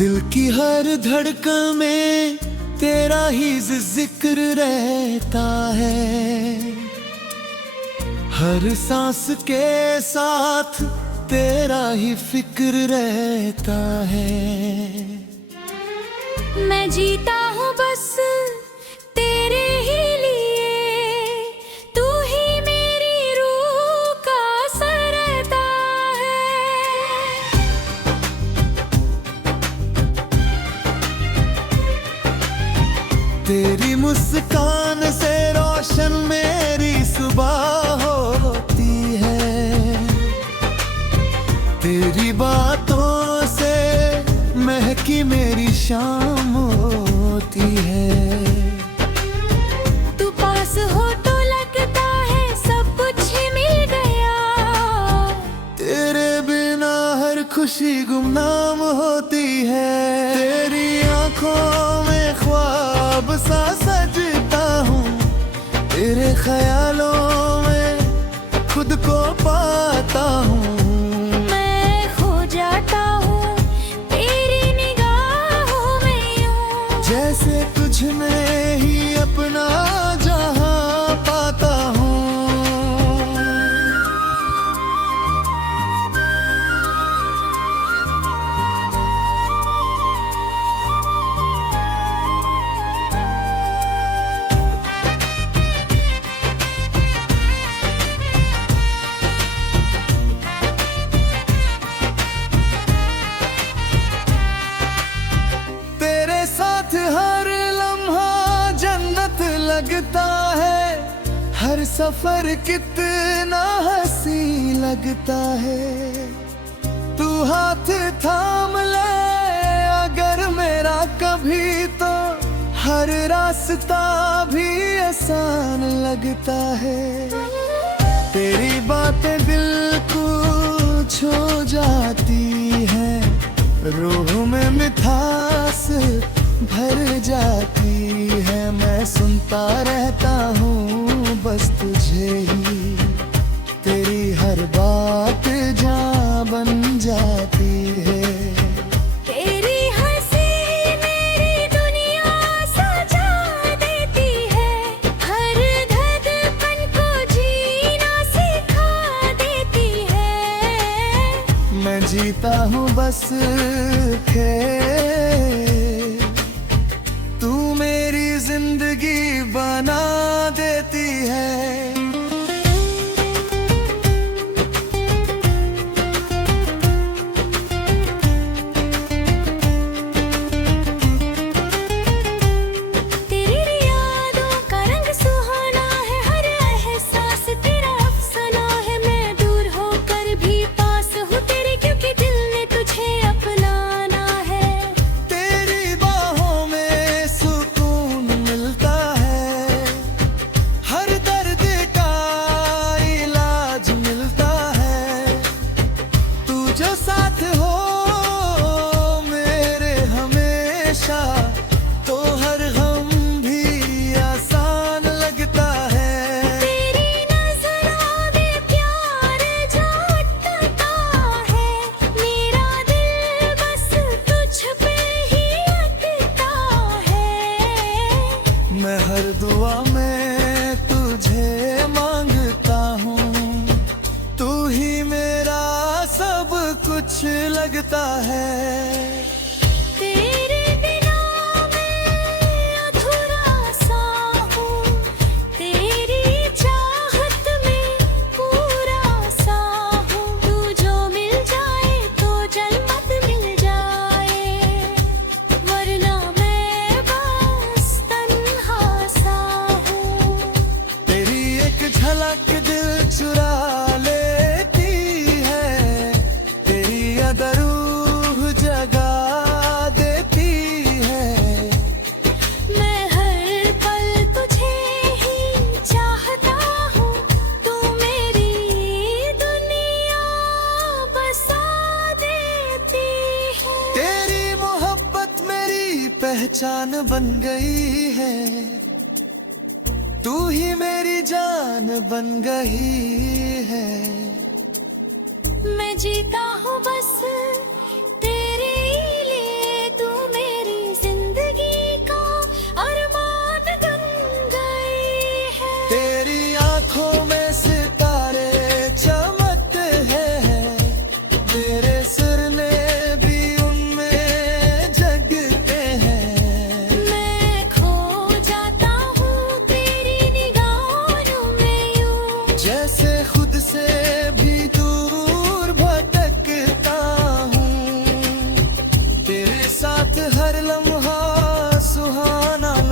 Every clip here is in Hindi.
दिल की हर धड़कन में तेरा ही जिक्र रहता है। हर सांस के साथ तेरा ही फिक्र रहता है। मैं जीता हूँ बस तेरे ही लिए, तू ही मेरी रूह का सरता है। तेरी मुस्कान से रोशन मेरी सुबह होती है। तेरी बातों से महकी मेरी शाम होती है। तू पास हो तो लगता है सब कुछ ही मिल गया। तेरे बिना हर खुशी गुमनाम होती है। तेरी आंखों में ख्वाब सा सजता हूँ। तेरे ख्यालों में खुद को पाता हूँ। जैसे तुझ में ही अपना जहां पाता हूँ। तेरे साथ हर लम्हा जन्नत लगता है। हर सफर कितना हंसी लगता है। तू हाथ थाम ले अगर मेरा कभी, तो हर रास्ता भी आसान लगता है। तेरी बातें दिल को छू जाती है। रूह में मिठास भर जाती है। मैं सुनता रहता हूँ बस तुझे ही। तेरी हर बात जान बन जाती है। तेरी हंसी मेरी दुनिया सजा देती है। हर धड़कन को जीना सिखा देती है। मैं जीता हूँ बस तू मेरी जिंदगी बना देती है। जो साथ हो मेरे हमेशा, तो हर गम भी आसान लगता है। तेरी नज़रों में प्यार झलकता है। मेरा दिल बस तुझ पे ही अटका है। मैं हर दुआ में तुझे मांगता हूँ। तू ही मेरा सब कुछ लगता है। तेरे बिना मैं अधूरा सा हूँ। तेरी चाहत में पूरा सा हूँ। तू जो मिल जाए तो जन्नत मिल जाए, वरना मैं बस तन्हा सा हूँ। तेरी एक झलक दिल चुरा लेती है। तेरी अदा रूह जगा देती है। मैं हर पल तुझे ही चाहता हूँ। तू मेरी दुनिया बसा देती है। तेरी मोहब्बत मेरी पहचान बन गई है। तू ही मेरी जान बन गई है। मैं जीता हूँ बस तेरे लिए,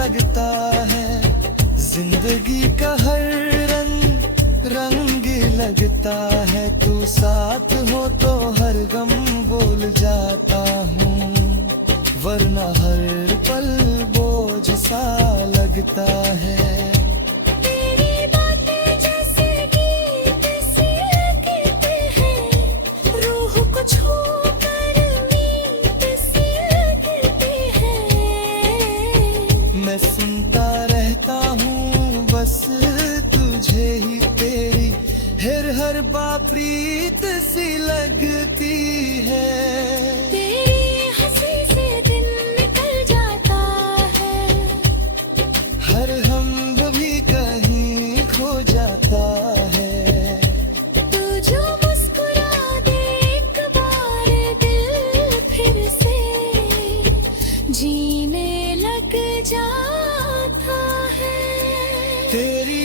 लगता है, जिंदगी का हर रंग रंग लगता है। तू साथ हो तो हर गम भूल जाता हूँ, वरना हर पल बोझ सा लगता है। तेरी बातें जैसे गीत से लगते हैं, रूह को छू कर मीत से लगते हैं। मैं सुनता रहता हूँ बस तुझे ही, तेरी हर बाप्रीत सी लगती है। तेरी हंसी से दिन निकल जाता है, हर हम भी कहीं खो जाता है। तू जो मुस्कुरा दे एक बार, दिल फिर से जीने लग जाता है। तेरी